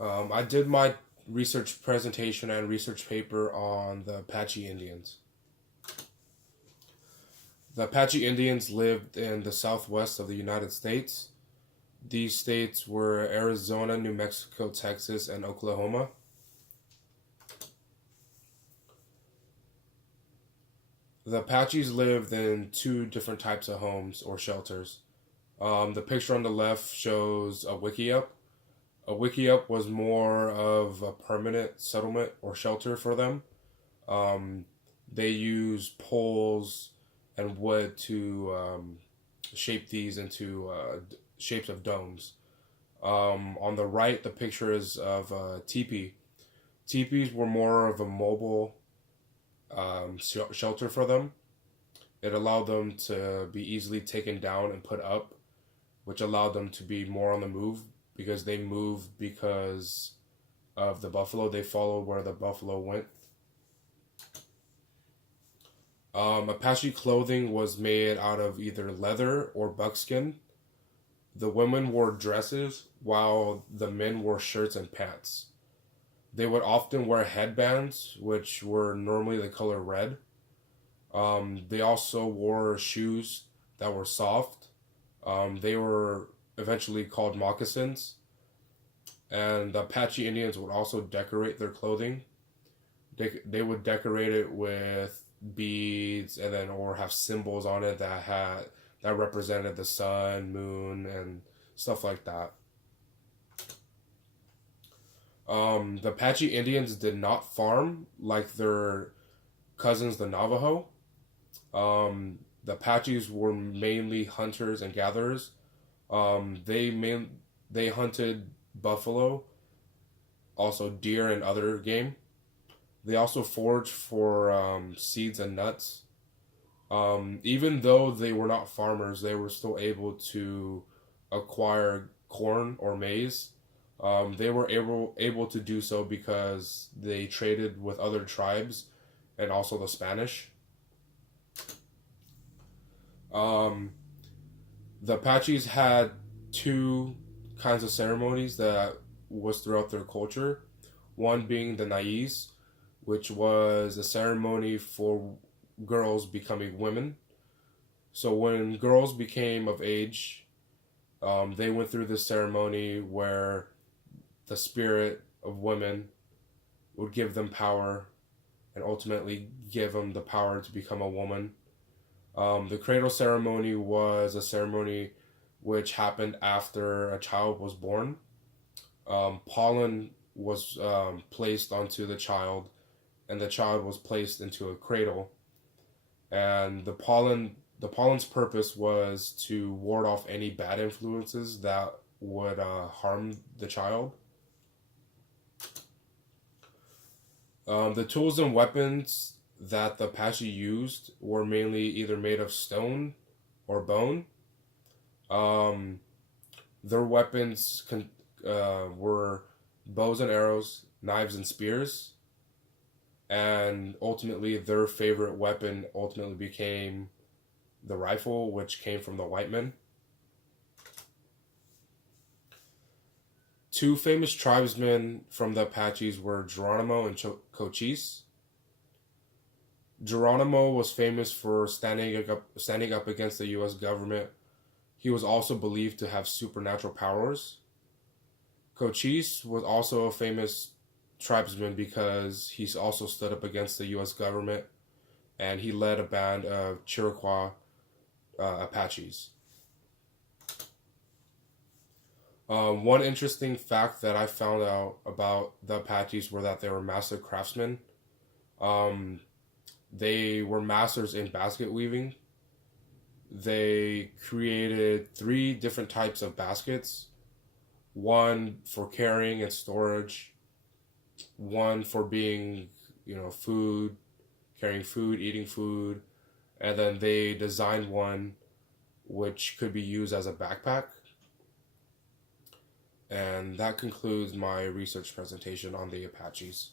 I did my research presentation and research paper on the Apache Indians. The Apache Indians lived in the southwest of the United States. These states were Arizona, New Mexico, Texas, and Oklahoma. The Apaches lived in two different types of homes or shelters. The picture on the left shows a wickiup. A wickiup was more of a permanent settlement or shelter for them. Um, they use poles and wood to shape these into shapes of domes. On the right, the picture is of a teepee. Teepees were more of a mobile shelter for them. It allowed them to be easily taken down and put up, which allowed them to be more on the move because they moved because of the buffalo. They followed where the buffalo went. Apache clothing was made out of either leather or buckskin. The women wore dresses while the men wore shirts and pants. They would often wear headbands, which were normally the color red. They also wore shoes that were soft. They were eventually called moccasins. And the Apache Indians would also decorate their clothing. They would decorate it with beads and then or have symbols on it that represented the sun, moon, and stuff like that. The Apache Indians did not farm like their cousins, the Navajo. The Apaches were mainly hunters and gatherers. They hunted buffalo, also deer and other game. They also foraged for seeds and nuts. Even though they were not farmers, they were still able to acquire corn or maize. They were able to do so because they traded with other tribes and also the Spanish. The Apaches had two kinds of ceremonies that was throughout their culture. One being the naiz, which was a ceremony for girls becoming women. So when girls became of age, they went through this ceremony where the spirit of women would give them power and ultimately give them the power to become a woman. The cradle ceremony was a ceremony which happened after a child was born. Pollen was placed onto the child, and the child was placed into a cradle. And the pollen's purpose was to ward off any bad influences that would harm the child. The tools and weapons that the Apache used were mainly either made of stone or bone. Their weapons were bows and arrows, knives and spears, and ultimately their favorite weapon ultimately became the rifle, which came from the white men. Two famous tribesmen from the Apaches were Geronimo and Cochise. Geronimo was famous for standing up against the U.S. government. He was also believed to have supernatural powers. Cochise was also a famous tribesman because he also stood up against the U.S. government, and he led a band of Chiricahua Apaches. One interesting fact that I found out about the Apaches were that they were master craftsmen. They were masters in basket weaving. They created 3 different types of baskets. One for carrying and storage. One for being, food, carrying food, eating food. And then they designed one which could be used as a backpack. And that concludes my research presentation on the Apaches.